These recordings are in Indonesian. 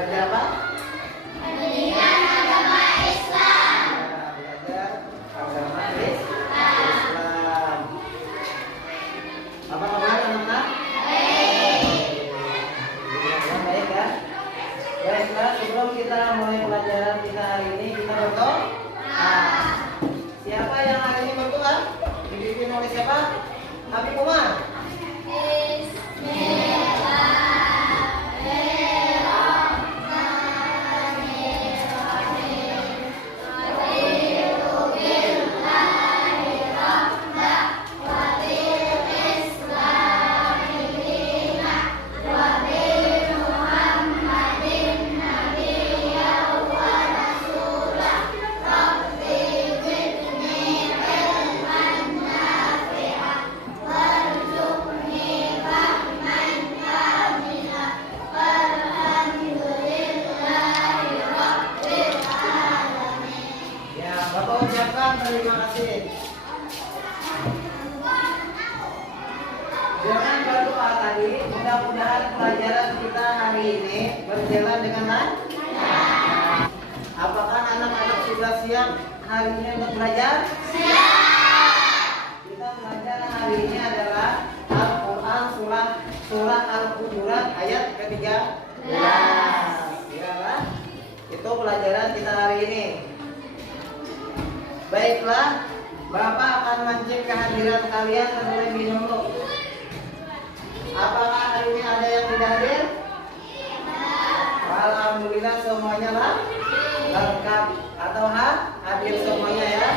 Belajar apa? Pendidikan agama Islam. Belajar agama Islam. Apa kabar anak-anak? Baik ya. Baiklah, sebelum kita mulai pelajaran kita hari ini, kita berdoa. Siapa yang hari ini berdoa? Dipimpin oleh siapa? Habib Umar. Bapak ucapkan terima kasih. Dengan berdoa tadi, mudah-mudahan pelajaran kita hari ini berjalan dengan lancar. Apakah anak-anak sudah siap hari ini untuk belajar? Siap. Kita belajar hari ini adalah Al-Quran surah Al-Hujurat ayat ke-13. Ya, itu pelajaran kita hari ini. Baiklah, Bapak akan mencek kehadiran kalian terlebih dahulu. Apakah hari ini ada yang tidak hadir? Alhamdulillah semuanya lengkap atau hadir semuanya ya.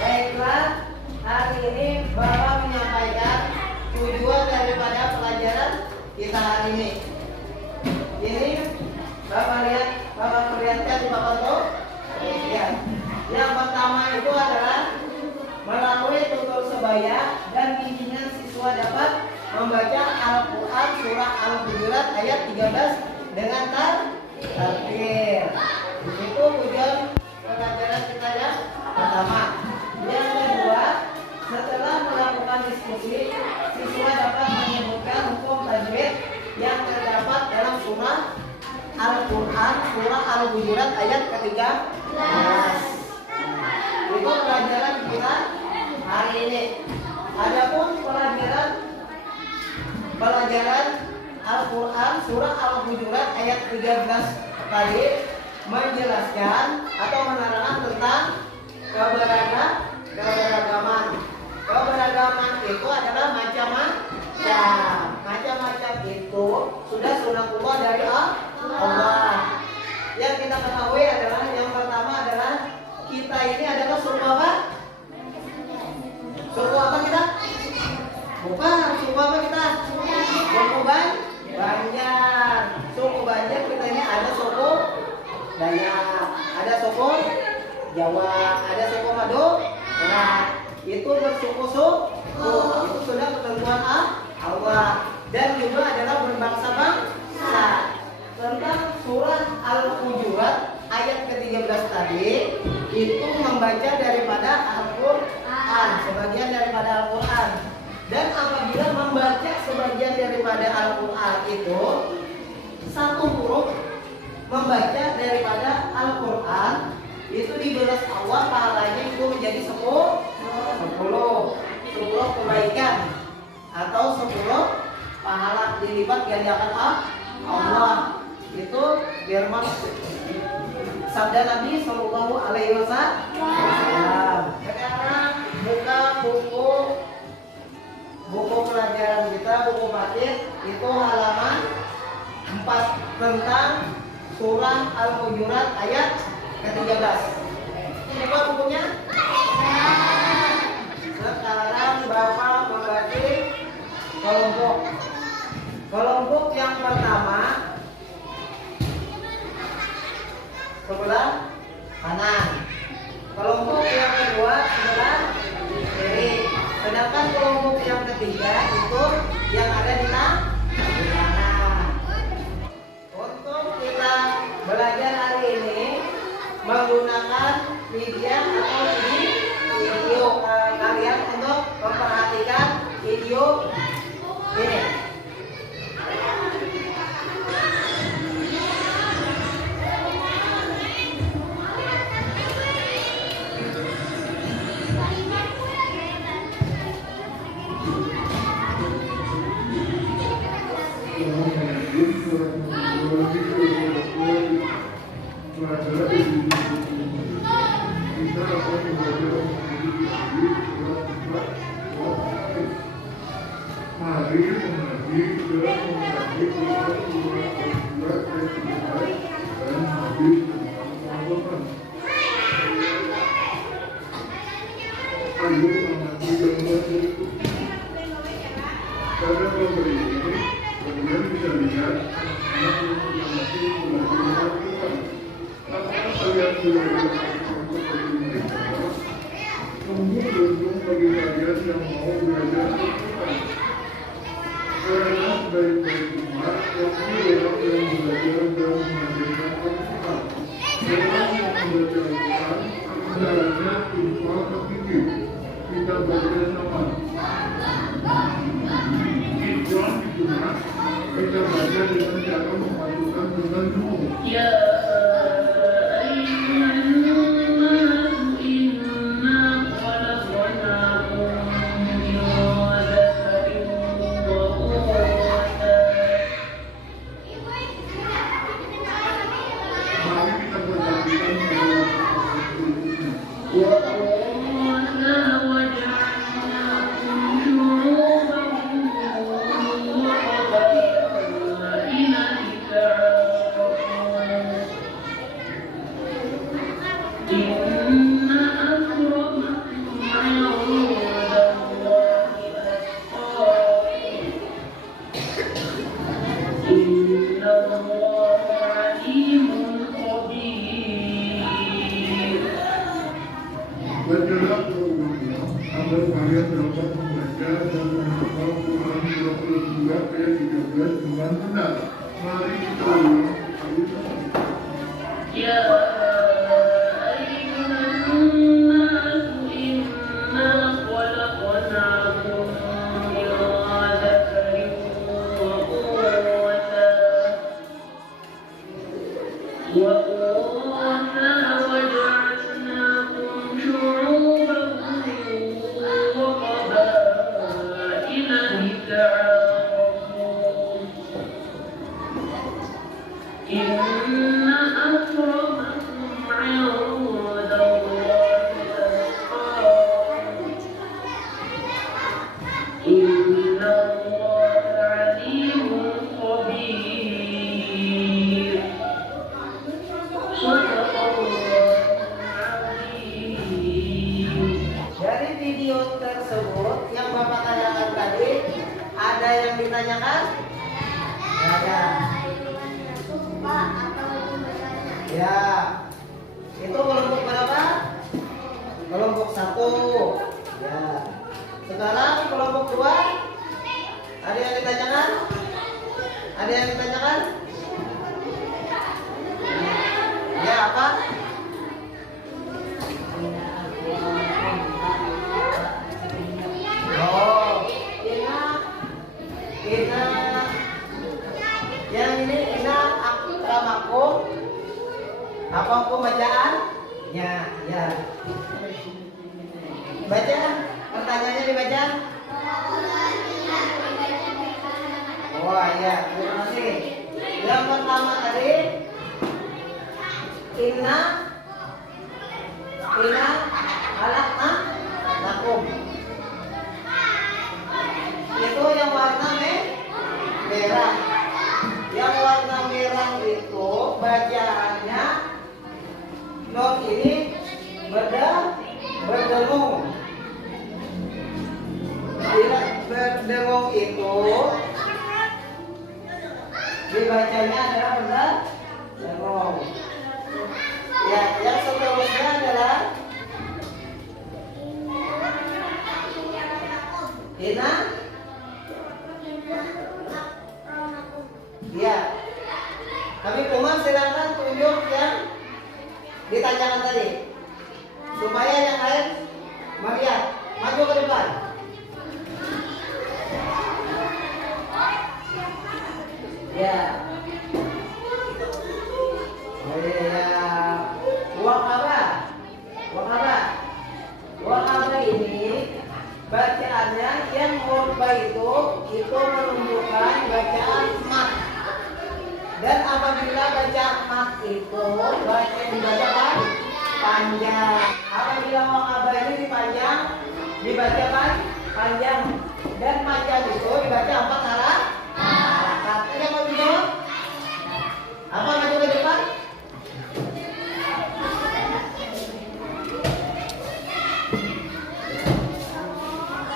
Baiklah, hari ini Bapak menyampaikan tujuan daripada pelajaran kita hari ini. Ini Bapak lihat, Bapak perlihatkan di papan tuh. Ya. Yang pertama itu adalah melalui tutur sebaya dan bimbingan siswa dapat membaca Al-Quran surah Al-Hujurat ayat 13 dengan tartil. Itu tujuan pelajaran kita yang pertama. Yang kedua, setelah melakukan diskusi, siswa dapat menyebutkan hukum tajwid yang terdapat dalam surah Al-Quran surah Al-Hujurat ayat ke-13. Itu pelajaran kita hari ini. Adapun pelajaran Al-Quran surah Al-Hujurat ayat 13 tadi menjelaskan atau menerangkan tentang keberagaman. Keberagaman itu adalah macam-macam itu sudah sunatullah dari Allah. Yang kita ketahui adalah yang pertama adalah kita ini adalah suku apa? Suku apa kita? Bukan, suku apa kita? Suku Banjar. Suku Banjar kita ini ada suku Dayak, ada suku Jawa, ada suku Madura. Itu bersuku-suku. Itu sudah ketentuan Allah. Dan juga adalah berbangsa-bangsa. Tentang surah Al-Hujurat ayat ke-13 tadi itu membaca daripada Al-Quran, sebagian daripada Al-Quran. Dan apabila membaca sebagian daripada Al-Quran itu satu huruf membaca daripada Al-Quran itu dibalas Allah pahalanya itu menjadi 10 kebaikan atau 10 pahala dilipat gandakan Allah. Itu firman sabda Nabi Shallallahu Alaihi Wasallam. Sekarang buka buku pelajaran kita, buku Fatih itu halaman 4 tentang surah Al-Hujurat ayat ke-13. Ini apa bukunya? Sekarang Bapak membagi kelompok yang pertama sebelah kanan, kelompok yang kedua sebelah kiri, sedangkan kelompok yang ketiga itu yang ada di kanan. Untuk kita belajar hari ini menggunakan media atau video kalian untuk memperhatikan video ini. Dari video tersebut yang Bapak tanyakan tadi, ada yang ditanyakan? Ada. Ya. Itu kelompok berapa? Kelompok 1. Ya. Sekarang kelompok 2. Ada yang ditanyakan? Ada yang ditanyakan? Ya, apa? Oh, ina. Yang ini ina akramakum. Apa hukum bacaannya? Ya. Baca. Pertanyaannya dibaca. Oh iya, terima kasih. Yang pertama tadi, inna halakna lakum. Itu yang warna merah. Yang warna merah itu bacaannya not ini berdengung. Bila berdengung itu dibacanya adalah berdengung. Ya, yang seterusnya adalah ina. Ya, kami Kuman silakan tunjuk yang ditanyakan tadi, supaya yang lain melihat. Maju ke depan. Ya. Wakaba ini bacaannya yang murba itu menunjukkan bacaan mat. Dan apabila baca mat itu baca yang dibaca kan panjang. Apabila mengaba ini dipanjang dibaca kan panjang. Dan panjang itu dibaca 4 harakat. Yang mau dijawab? Apa maju ke depan?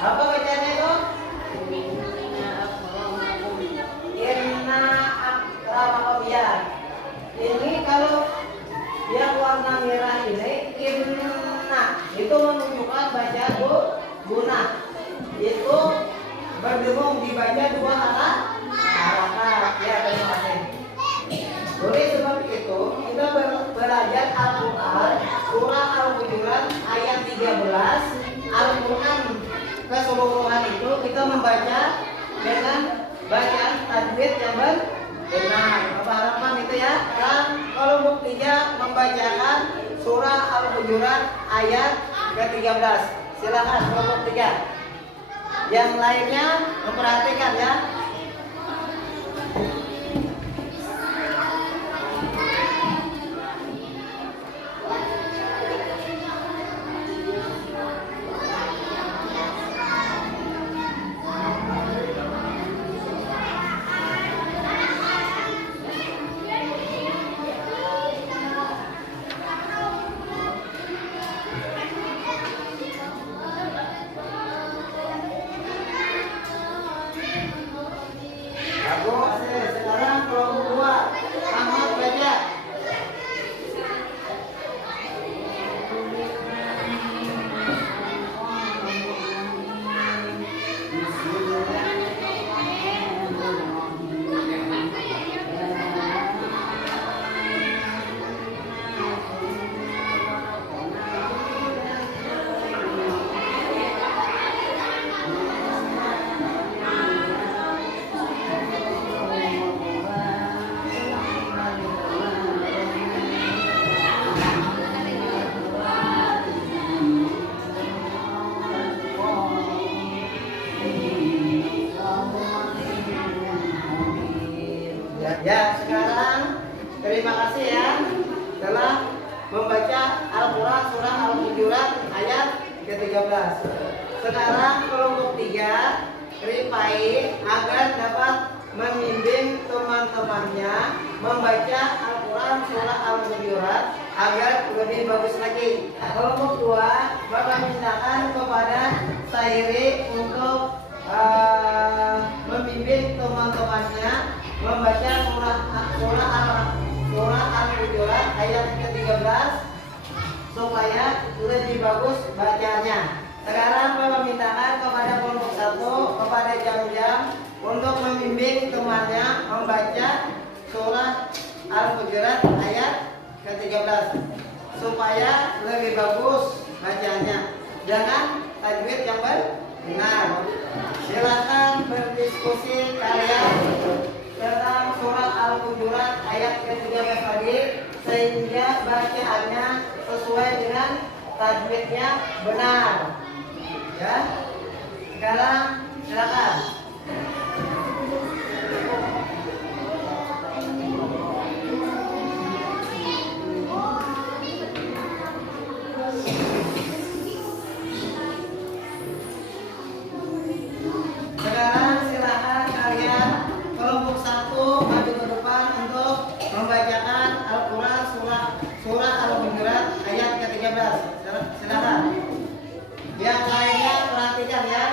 Apa bacanya itu? Inna akramakum ya. Ini kalau yang warna merah ini inna itu menunjukkan baca guna. Itu berdengung dibaca 2 harakat. Ya, terima kasih. Oleh sebab itu kita belajar Al-Quran surah Al-Hujurat ayat 13. Al-Quran keseluruhan itu kita membaca dengan bacaan tajwid yang benar. Bapak harapan itu ya. Dan kelompok 3 membacakan surah Al-Hujurat ayat ke-13. Silakan kelompok 3. Yang lainnya memperhatikan ya. Sekarang kelompok 2 Ahmad baca. Ya, sekarang terima kasih ya telah membaca Al-Quran surah Al-Hujurat ayat ke-13. Sekarang kelompok 3 Rifai agar dapat membimbing teman-temannya membaca Al-Quran surah Al-Hujurat agar lebih bagus lagi. Kelompok 2 Bapak mintakan kepada Sairi untuk membimbing teman-temannya membaca surah Al-Hujurat ayat ke-13 supaya lebih bagus bacanya. Sekarang Bapak mintakan kepada kelompok 1 kepada Jam-Jam untuk membimbing temannya membaca surah Al-Hujurat ayat ke-13 supaya lebih bagus bacanya. Jangan tajwid yang benar. Silakan berdiskusi kalian tentang surah Al-Hujurat ayat ke-13 tadi sehingga bacaannya sesuai dengan tajwidnya benar. Ya. Sekarang silakan. Sekarang silakan kalian kelompok 1 maju ke depan untuk membacakan Al-Quran surah Al-Hujurat ayat ke-13. Silakan. Yang lainnya perhatikan ya.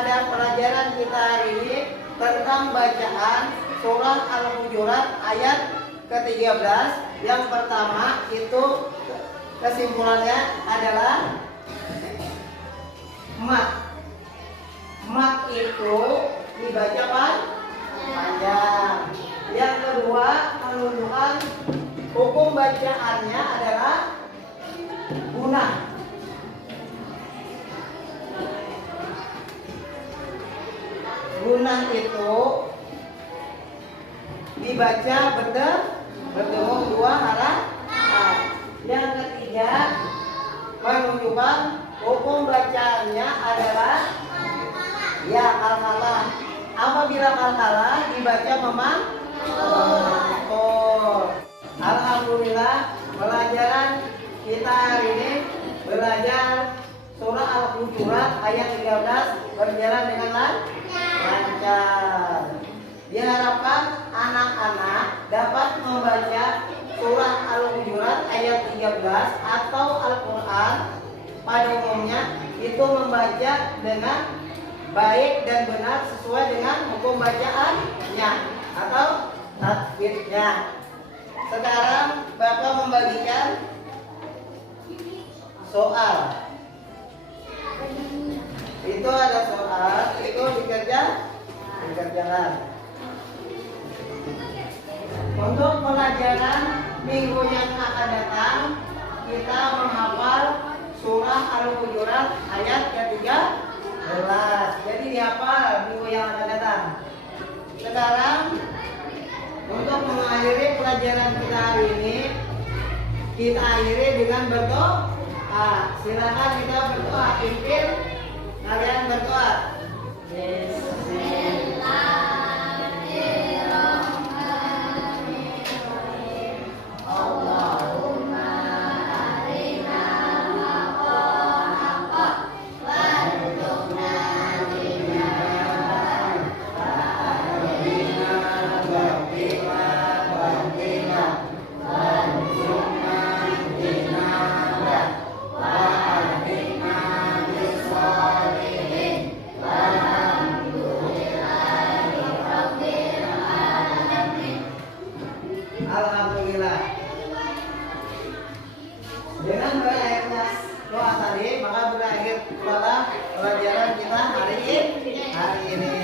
pada pelajaran kita hari ini tentang bacaan surah Al-Hujurat ayat ke-13. Yang pertama itu kesimpulannya adalah mat. Mat itu dibaca panjang. Yang kedua menunjukkan hukum bacaannya adalah gunah. Gunah itu dibaca bertemu dua harakat. Yang ketiga menunjukkan hukum bacaannya adalah ya qalqalah. Apabila qalqalah dibaca memang Alhamdulillah, pelajaran kita hari ini belajar surah Al-Hujurat ayat 13 berjalan dengan lancar. Diharapkan anak-anak dapat membaca surah Al-Hujurat ayat 13 atau Al-Quran pada umumnya itu membaca dengan baik dan benar sesuai dengan hukum bacaannya atau tajwidnya. Sekarang Bapak membagikan soal. Itu ada soal, itu dikerjakan. Untuk pelajaran minggu yang akan datang, kita menghafal surah Al-Hujurat ayat ke-13. Jadi dihafal minggu yang akan datang. Sekarang untuk mengakhiri pelajaran kita hari ini, kita akhiri dengan berdoa. Silakan kita berdoa. Pimpin kalian berdoa. Alhamdulillah. Dengan berakhirnya doa tadi, maka berakhir pada pelajaran kita hari ini.